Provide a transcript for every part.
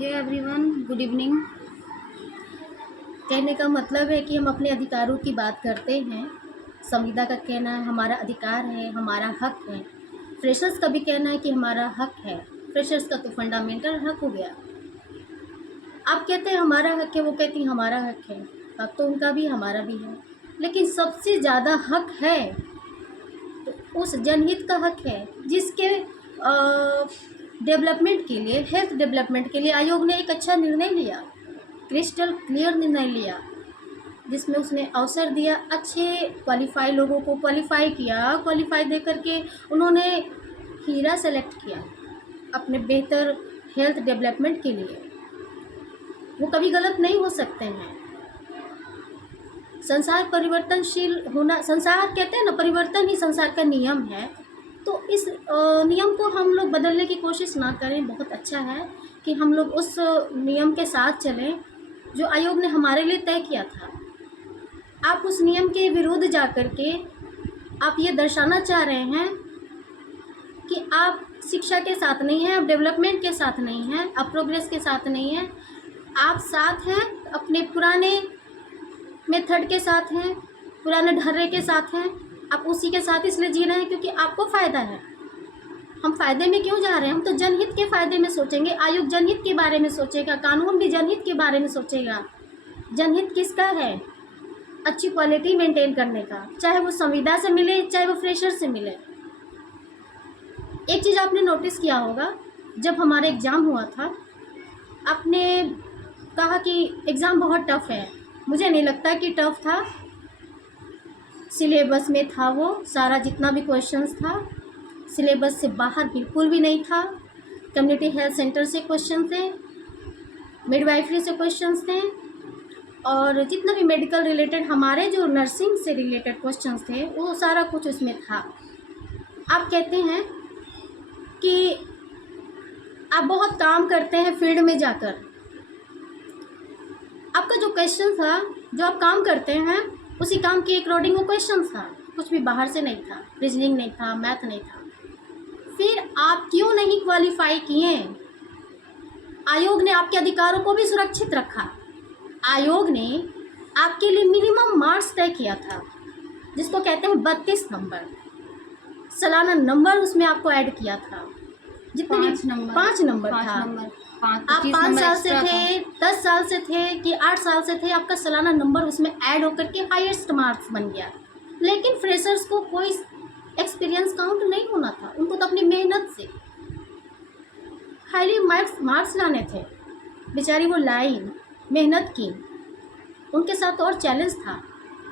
Hey everyone, good evening. कहने का मतलब है कि हम अपने अधिकारों की बात करते हैं। संविदा का कहना है हमारा अधिकार है, हमारा हक है। फ्रेशर्स का भी कहना है कि हमारा हक है। फ्रेशर्स का तो फंडामेंटल हक हो गया। आप कहते हैं हमारा हक है, वो कहती हैं हमारा हक है। हक तो उनका भी हमारा भी है, लेकिन सबसे ज़्यादा हक है तो उस जनहित का हक है जिसके डेवलपमेंट के लिए, हेल्थ डेवलपमेंट के लिए आयोग ने एक अच्छा निर्णय लिया, क्रिस्टल क्लियर निर्णय लिया, जिसमें उसने अवसर दिया, अच्छे क्वालिफाई लोगों को क्वालिफाई किया। क्वालिफाई दे करके उन्होंने हीरा सेलेक्ट किया अपने बेहतर हेल्थ डेवलपमेंट के लिए। वो कभी गलत नहीं हो सकते हैं। संसार परिवर्तनशील होना, संसार कहते हैं ना, परिवर्तन ही संसार का नियम है। तो इस नियम को हम लोग बदलने की कोशिश ना करें। बहुत अच्छा है कि हम लोग उस नियम के साथ चलें जो आयोग ने हमारे लिए तय किया था। आप उस नियम के विरुद्ध जा कर के आप ये दर्शाना चाह रहे हैं कि आप शिक्षा के साथ नहीं हैं, आप डेवलपमेंट के साथ नहीं हैं, आप प्रोग्रेस के साथ नहीं हैं। आप साथ हैं अपने पुराने मेथड के साथ हैं, पुराने ढर्रे के साथ हैं। आप उसी के साथ इसलिए जी रहे हैं क्योंकि आपको फ़ायदा है। हम फ़ायदे में क्यों जा रहे हैं? हम तो जनहित के फ़ायदे में सोचेंगे। आयोग जनहित के बारे में सोचेगा, कानून भी जनहित के बारे में सोचेगा। जनहित किसका है? अच्छी क्वालिटी मेंटेन करने का, चाहे वो संविदा से मिले, चाहे वो फ्रेशर से मिले। एक चीज़ आपने नोटिस किया होगा, जब हमारा एग्ज़ाम हुआ था, आपने कहा कि एग्ज़ाम बहुत टफ़ है। मुझे नहीं लगता कि टफ़ था। सिलेबस में था, वो सारा जितना भी क्वेश्चंस था सिलेबस से बाहर बिल्कुल भी नहीं था। कम्युनिटी हेल्थ सेंटर से क्वेश्चन थे, मिडवाइफरी से क्वेश्चंस थे, और जितना भी मेडिकल रिलेटेड, हमारे जो नर्सिंग से रिलेटेड क्वेश्चंस थे, वो सारा कुछ उसमें था। आप कहते हैं कि आप बहुत काम करते हैं फील्ड में जाकर। आपका जो क्वेश्चन था, जो आप काम करते हैं, उसी काम के अकॉर्डिंग वो क्वेश्चन था, कुछ भी बाहर से नहीं था, रीजनिंग नहीं था, मैथ नहीं था। फिर आप क्यों नहीं क्वालिफाई किए? आयोग ने आपके अधिकारों को भी सुरक्षित रखा। आयोग ने आपके लिए मिनिमम मार्क्स तय किया था, जिसको कहते हैं 32 नंबर, सालाना नंबर उसमें आपको ऐड किया था। जितने 5 नंबर था। आप 5 साल से थे, 10 साल से थे कि 8 साल से थे, आपका सालाना नंबर उसमें ऐड होकर के हाईएस्ट मार्क्स बन गया। लेकिन फ्रेशर्स को कोई एक्सपीरियंस काउंट नहीं होना था। उनको तो अपनी मेहनत से हाईली मार्क्स लाने थे। बेचारी वो लाई, मेहनत की, उनके साथ और चैलेंज था।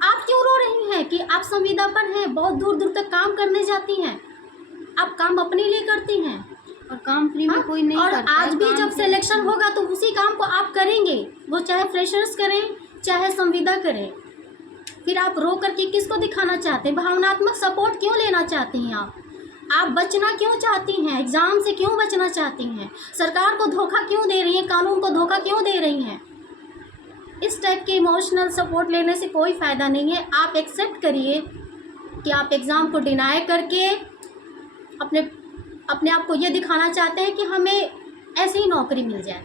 आप क्यों रो रही हैं कि आप संविदा पर हैं, बहुत दूर दूर तक काम करने जाती हैं, आप काम अपने लिए करती हैं और काम फ्री में कोई नहीं और करता आज भी जब सिलेक्शन होगा तो उसी काम को आप करेंगे, वो चाहे फ्रेशर्स करें चाहे संविदा करें। फिर आप रो करके किसको दिखाना चाहते हैं? भावनात्मक सपोर्ट क्यों लेना चाहती हैं? आप बचना क्यों चाहती हैं? एग्ज़ाम से क्यों बचना चाहती हैं? सरकार को धोखा क्यों दे रही हैं? कानून को धोखा क्यों दे रही हैं? इस टाइप के इमोशनल सपोर्ट लेने से कोई फ़ायदा नहीं है। आप एक्सेप्ट करिए कि आप एग्ज़ाम को डिनाई करके अपने आप को ये दिखाना चाहते हैं कि हमें ऐसे ही नौकरी मिल जाए।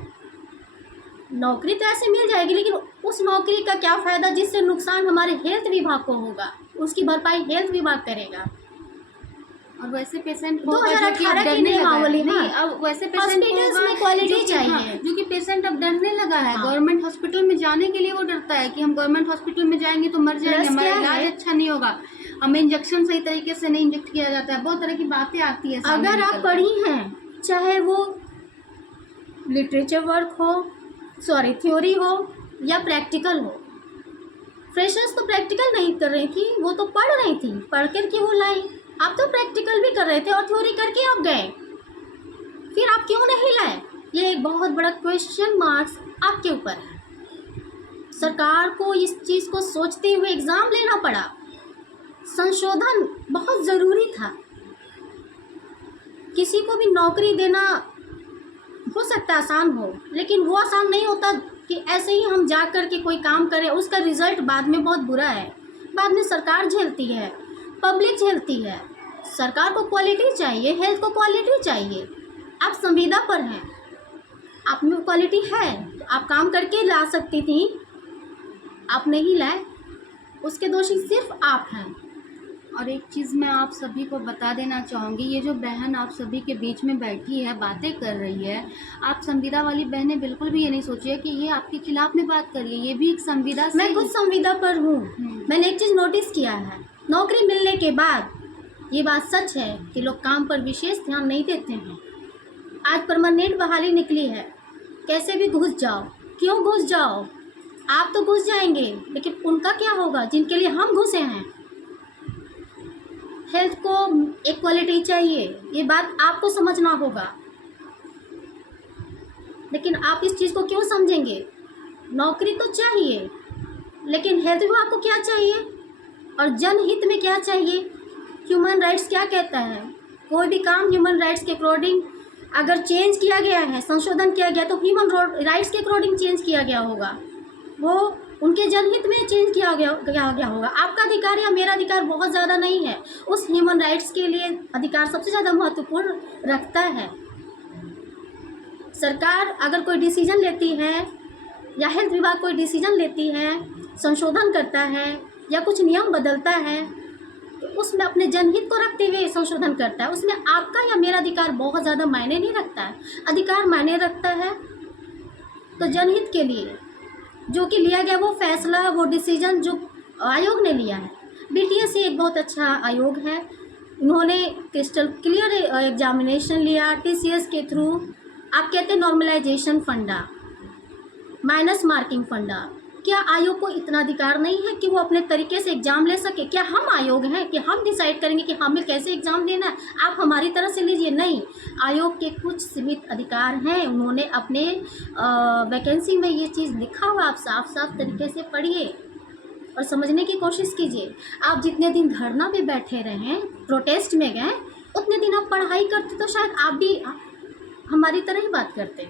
नौकरी तो ऐसे मिल जाएगी, लेकिन उस नौकरी का क्या फ़ायदा जिससे नुकसान हमारे हेल्थ विभाग को होगा? उसकी भरपाई हेल्थ विभाग करेगा। और वैसे पेशेंट 2018 की नियमावली, नहीं, अब वैसे पेशेंट में क्वालिटी चाहिए, जो कि पेशेंट अब डरने लगा है। गवर्नमेंट हॉस्पिटल में जाने के लिए वो डरता है कि हम गवर्नमेंट हॉस्पिटल में जाएंगे तो मर जाएंगे, हमारा इलाज अच्छा नहीं होगा, हमें इंजेक्शन सही तरीके से नहीं इंजेक्ट किया जाता है, बहुत तरह की बातें आती है। अगर आप पढ़ी हैं, चाहे वो लिटरेचर वर्क हो, थ्योरी हो या प्रैक्टिकल हो। फ्रेशर्स तो प्रैक्टिकल नहीं कर रही थी, वो तो पढ़ रही थी, पढ़ कर के वो लाई। आप तो प्रैक्टिकल भी कर रहे थे और थ्योरी करके आप गए, फिर आप क्यों नहीं लाए? ये एक बहुत बड़ा क्वेश्चन मार्क्स आपके ऊपर है। सरकार को इस चीज़ को सोचते हुए एग्ज़ाम लेना पड़ा। संशोधन बहुत ज़रूरी था। किसी को भी नौकरी देना हो सकता है आसान हो, लेकिन वो आसान नहीं होता कि ऐसे ही हम जा कर के कोई काम करें, उसका रिज़ल्ट बाद में बहुत बुरा है। बाद में सरकार झेलती है, पब्लिक झेलती है। सरकार को क्वालिटी चाहिए, हेल्थ को क्वालिटी चाहिए। आप संविदा पर हैं, आप में क्वालिटी है तो आप काम करके ला सकती थी, आप नहीं लाए, उसके दोषी सिर्फ आप हैं। और एक चीज़ मैं आप सभी को बता देना चाहूँगी, ये जो बहन आप सभी के बीच में बैठी है, बातें कर रही है, आप संविदा वाली बहनें बिल्कुल भी ये नहीं सोचिए कि ये आपके खिलाफ में बात कर रही है। ये भी एक संविदा से मैं खुद संविदा पर हूँ। मैंने एक चीज़ नोटिस किया है, नौकरी मिलने के बाद ये बात सच है कि लोग काम पर विशेष ध्यान नहीं देते हैं। आज परमानेंट बहाली निकली है, कैसे भी घुस जाओ। क्यों घुस जाओ? आप तो घुस जाएंगे, लेकिन उनका क्या होगा जिनके लिए हम घुसे हैं। हेल्थ को एक क्वालिटी चाहिए, ये बात आपको समझना होगा, लेकिन आप इस चीज़ को क्यों समझेंगे। नौकरी तो चाहिए, लेकिन हेल्थ विभाग को क्या चाहिए और जनहित में क्या चाहिए। ह्यूमन राइट्स क्या कहता है, कोई भी काम ह्यूमन राइट्स के अकॉर्डिंग अगर चेंज किया गया है, संशोधन किया गया, तो ह्यूमन राइट्स के अकॉर्डिंग चेंज किया गया होगा, वो उनके जनहित में चेंज किया गया होगा। आपका अधिकार या मेरा अधिकार बहुत ज़्यादा नहीं है, उस ह्यूमन राइट्स के लिए अधिकार सबसे ज़्यादा महत्वपूर्ण रखता है। सरकार अगर कोई डिसीजन लेती है या हेल्थ विभाग कोई डिसीजन लेती है, संशोधन करता है या कुछ नियम बदलता है, तो उसमें अपने जनहित को रखते हुए संशोधन करता है। उसमें आपका या मेरा अधिकार बहुत ज़्यादा मायने नहीं रखता है। अधिकार मायने रखता है तो जनहित के लिए जो कि लिया गया वो फैसला, वो डिसीजन जो आयोग ने लिया है। BTS एक बहुत अच्छा आयोग है, उन्होंने क्रिस्टल क्लियर एग्जामिनेशन लिया TCS के थ्रू। आप कहते हैं नॉर्मलाइजेशन फंडा, माइनस मार्किंग फंडा। क्या आयोग को इतना अधिकार नहीं है कि वो अपने तरीके से एग्ज़ाम ले सके? क्या हम आयोग हैं कि हम डिसाइड करेंगे कि हमें कैसे एग्ज़ाम देना है, आप हमारी तरह से लीजिए? नहीं, आयोग के कुछ सीमित अधिकार हैं। उन्होंने अपने वैकेंसी में ये चीज़ लिखा हुआ, आप साफ साफ तरीके से पढ़िए और समझने की कोशिश कीजिए। आप जितने दिन धरना पे बैठे रहें, प्रोटेस्ट में गए, उतने दिन आप पढ़ाई करते तो शायद आप भी हमारी तरह ही बात करते,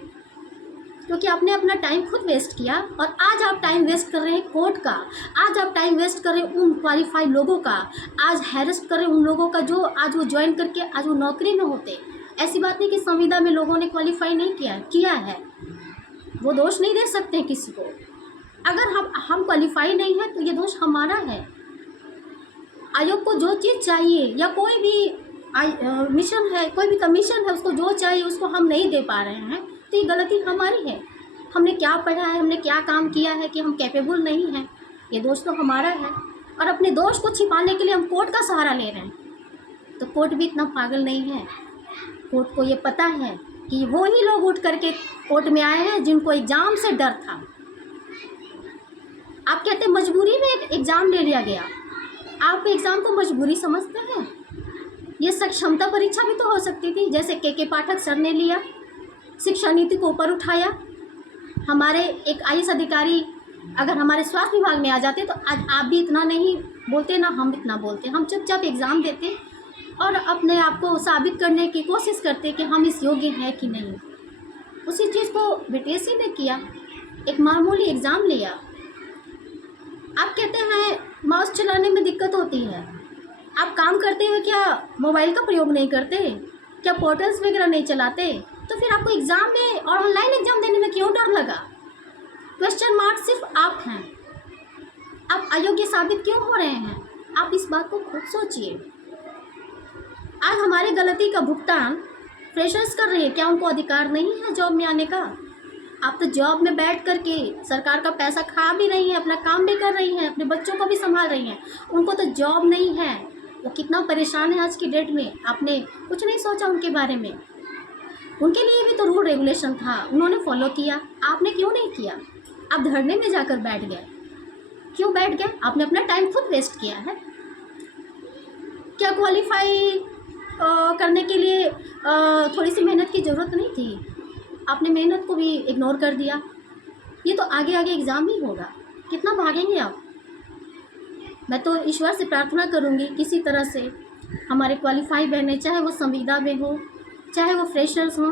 क्योंकि आपने अपना टाइम खुद वेस्ट किया। और आज आप टाइम वेस्ट कर रहे हैं कोर्ट का, आज आप टाइम वेस्ट कर रहे हैं उन क्वालिफाइड लोगों का, आज हैरेस्ट कर रहे हैं उन लोगों का जो आज वो ज्वाइन करके आज वो नौकरी में होते। ऐसी बात नहीं कि संविदा में लोगों ने क्वालिफाई नहीं किया है, वो दोष नहीं दे सकते हैं किसी को। अगर हम क्वालिफाई नहीं है तो ये दोष हमारा है। आयोग को जो चीज़ चाहिए या कोई भी मिशन है, कोई भी कमीशन है, उसको जो चाहिए उसको हम नहीं दे पा रहे हैं, तो ये गलती हमारी है। हमने क्या पढ़ा है, हमने क्या काम किया है कि हम कैपेबल नहीं हैं, ये दोष तो हमारा है। और अपने दोष को छिपाने के लिए हम कोर्ट का सहारा ले रहे हैं, तो कोर्ट भी इतना पागल नहीं है। कोर्ट को ये पता है कि वो ही लोग उठ करके कोर्ट में आए हैं जिनको एग्ज़ाम से डर था। आप कहते हैं मजबूरी में एक एग्ज़ाम ले लिया गया, आप एग्ज़ाम को मजबूरी समझते हैं? ये क्षमता परीक्षा भी तो हो सकती थी, जैसे के पाठक सर ने लिया, शिक्षा नीति को ऊपर उठाया। हमारे एक IAS अधिकारी अगर हमारे स्वास्थ्य विभाग में आ जाते तो आज आप भी इतना नहीं बोलते, ना हम इतना बोलते। हम चुपचाप एग्ज़ाम देते और अपने आप को साबित करने की कोशिश करते कि हम इस योग्य हैं कि नहीं। उसी चीज़ को BTS ने किया, एक मामूली एग्ज़ाम लिया। आप कहते हैं माउस चलाने में दिक्कत होती है, आप काम करते हुए क्या मोबाइल का प्रयोग नहीं करते, क्या पोर्टल्स वगैरह नहीं चलाते, तो फिर आपको एग्ज़ाम में और ऑनलाइन एग्ज़ाम देने में क्यों डर लगा? क्वेश्चन मार्क सिर्फ आप हैं, आप अयोग्य साबित क्यों हो रहे हैं? आप इस बात को खुद सोचिए। आज हमारे गलती का भुगतान फ्रेशर्स कर रहे हैं, क्या उनको अधिकार नहीं है जॉब में आने का? आप तो जॉब में बैठ करके सरकार का पैसा खा भी रही हैं, अपना काम भी कर रही हैं, अपने बच्चों को भी संभाल रही हैं, उनको तो जॉब नहीं है। वो कितना परेशान है आज की डेट में, आपने कुछ नहीं सोचा उनके बारे में? उनके लिए भी तो रूल रेगुलेशन था, उन्होंने फॉलो किया, आपने क्यों नहीं किया? आप धरने में जाकर बैठ गए, क्यों बैठ गए? आपने अपना टाइम खुद वेस्ट किया है। क्या क्वालिफाई करने के लिए थोड़ी सी मेहनत की ज़रूरत नहीं थी? आपने मेहनत को भी इग्नोर कर दिया। ये तो आगे आगे एग्ज़ाम ही होगा, कितना भागेंगे आप? मैं तो ईश्वर से प्रार्थना करूँगी किसी तरह से हमारे क्वालिफाई बहनें, चाहे वो संविदा में हो, चाहे वो फ्रेशर्स हों,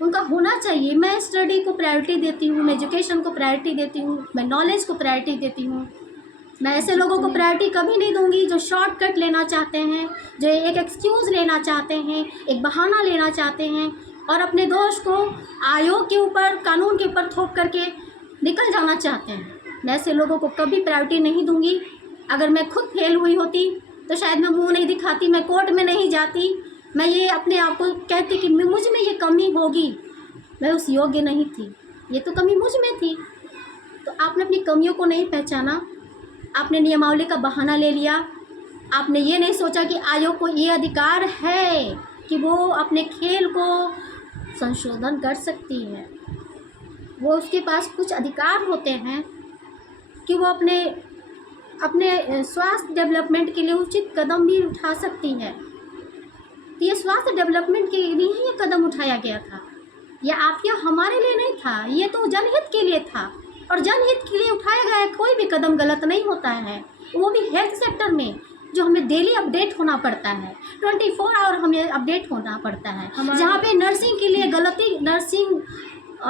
उनका होना चाहिए। मैं स्टडी को प्रायोरिटी देती हूँ, मैं एजुकेशन को प्रायोरिटी देती हूँ, मैं नॉलेज को प्रायोरिटी देती हूँ। मैं ऐसे लोगों को प्रायोरिटी कभी नहीं दूंगी जो शॉर्टकट लेना चाहते हैं, जो एक एक्सक्यूज़ लेना चाहते हैं, एक बहाना लेना चाहते हैं और अपने दोष को आयोग के ऊपर, कानून के ऊपर थोप करके निकल जाना चाहते हैं। मैं ऐसे लोगों को कभी प्रायोरिटी नहीं दूंगी। अगर मैं खुद फेल हुई होती तो शायद मैं मुंह नहीं दिखाती, मैं कोर्ट में नहीं जाती, मैं ये अपने आप को कहती कि मुझ में ये कमी होगी, मैं उस योग्य नहीं थी, ये तो कमी मुझ में थी। तो आपने अपनी कमियों को नहीं पहचाना, आपने नियमावली का बहाना ले लिया, आपने ये नहीं सोचा कि आयोग को ये अधिकार है कि वो अपने खेल को संशोधन कर सकती है, वो उसके पास कुछ अधिकार होते हैं कि वो अपने स्वास्थ्य डेवलपमेंट के लिए उचित कदम भी उठा सकती है। तो ये स्वास्थ्य डेवलपमेंट के लिए ही ये कदम उठाया गया था, यह आपके हमारे लिए नहीं था, ये तो जनहित के लिए था। और जनहित के लिए उठाया गया कोई भी कदम गलत नहीं होता है, वो भी हेल्थ सेक्टर में जो हमें डेली अपडेट होना पड़ता है, 24 आवर हमें अपडेट होना पड़ता है। जहाँ पे नर्सिंग के लिए गलती, नर्सिंग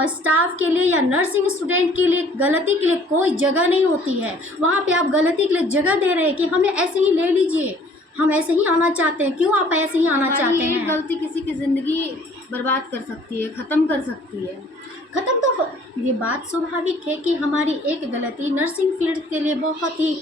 स्टाफ के लिए या नर्सिंग स्टूडेंट के लिए गलती के लिए कोई जगह नहीं होती है, वहाँ पे आप गलती के लिए जगह दे रहे हैं कि हमें ऐसे ही ले लीजिए, हम ऐसे ही आना चाहते हैं। क्यों आप ऐसे ही आना चाहते हैं? गलती किसी की ज़िंदगी बर्बाद कर सकती है, ख़त्म कर सकती है। ख़त्म तो ये बात स्वाभाविक है कि हमारी एक गलती नर्सिंग फील्ड के लिए बहुत ही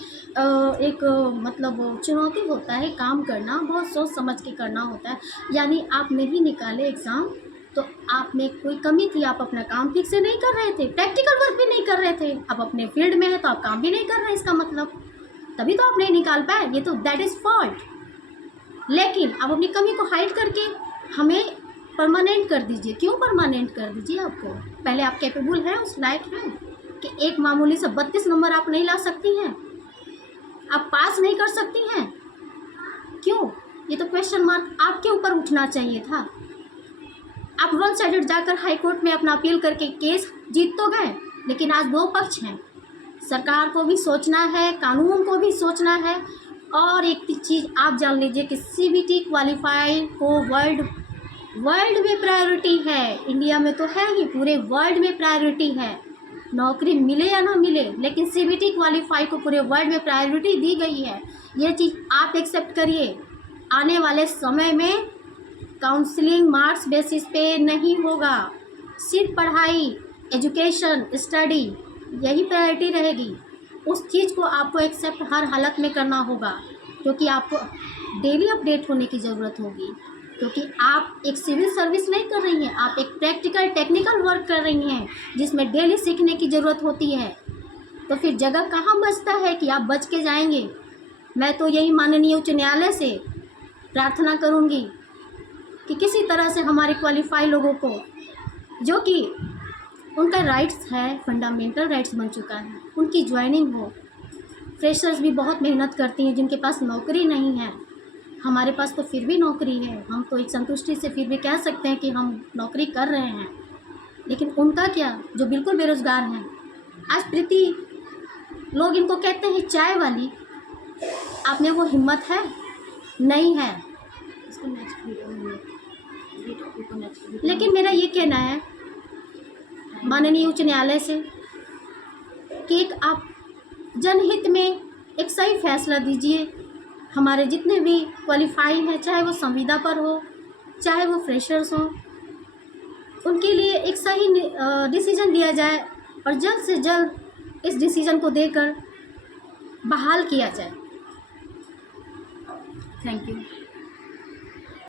एक मतलब चुनौती होता है, काम करना बहुत सोच समझ के करना होता है। यानी आप नहीं निकाले एग्ज़ाम तो आप में कोई कमी थी, आप अपना काम ठीक से नहीं कर रहे थे, प्रैक्टिकल वर्क भी नहीं कर रहे थे। आप अपने फील्ड में हैं तो आप काम भी नहीं कर रहे हैं, इसका मतलब तभी तो आप नहीं निकाल पाए, ये तो दैट इज़ फॉल्ट। लेकिन आप अपनी कमी को हाइड करके हमें परमानेंट कर दीजिए। क्यों परमानेंट कर दीजिए? आपको पहले आप कैपेबल हैं, उस लायक हैं कि एक मामूली से 32 नंबर आप नहीं ला सकती हैं, आप पास नहीं कर सकती हैं? क्यों? ये तो क्वेश्चन मार्क आपके ऊपर उठना चाहिए था। आप वन साइडेड जाकर हाई कोर्ट में अपना अपील करके केस जीत तो गए, लेकिन आज दो पक्ष हैं, सरकार को भी सोचना है, कानून को भी सोचना है। और एक चीज़ आप जान लीजिए कि सीबीटी क्वालिफाई को वर्ल्ड में प्रायोरिटी है, इंडिया में तो है ही, पूरे वर्ल्ड में प्रायोरिटी है। नौकरी मिले या ना मिले, लेकिन सीबीटी क्वालिफाई को पूरे वर्ल्ड में प्रायोरिटी दी गई है। ये चीज़ आप एक्सेप्ट करिए। आने वाले समय में काउंसलिंग मार्क्स बेसिस पे नहीं होगा, सिर्फ पढ़ाई, एजुकेशन, स्टडी यही प्रायोरिटी रहेगी। उस चीज़ को आपको एक्सेप्ट हर हालत में करना होगा, क्योंकि आपको डेली अपडेट होने की ज़रूरत होगी, क्योंकि आप एक सिविल सर्विस नहीं कर रही हैं, आप एक प्रैक्टिकल टेक्निकल वर्क कर रही हैं जिसमें डेली सीखने की ज़रूरत होती है। तो फिर जगह कहाँ बचता है कि आप बच के जाएंगे? मैं तो यही माननीय उच्च न्यायालय से प्रार्थना करूँगी कि किसी तरह से हमारे क्वालिफाई लोगों को, जो कि उनका राइट्स है, फंडामेंटल राइट्स बन चुका है, उनकी ज्वाइनिंग हो। फ्रेशर्स भी बहुत मेहनत करती हैं जिनके पास नौकरी नहीं है, हमारे पास तो फिर भी नौकरी है, हम तो एक संतुष्टि से फिर भी कह सकते हैं कि हम नौकरी कर रहे हैं। लेकिन उनका क्या, जो बिल्कुल बेरोज़गार हैं? आज प्रीति लोग इनको कहते हैं चाय वाली, आप में वो हिम्मत है? नहीं है। इसको नेक्स्ट वीडियो में, लेकिन मेरा ये कहना है माननीय उच्च न्यायालय से कि एक आप जनहित में एक सही फैसला दीजिए। हमारे जितने भी क्वालिफाई हैं, चाहे वो संविदा पर हो, चाहे वो फ्रेशर्स हों, उनके लिए एक सही डिसीजन दिया जाए और जल्द से जल्द इस डिसीजन को देकर बहाल किया जाए। Thank you.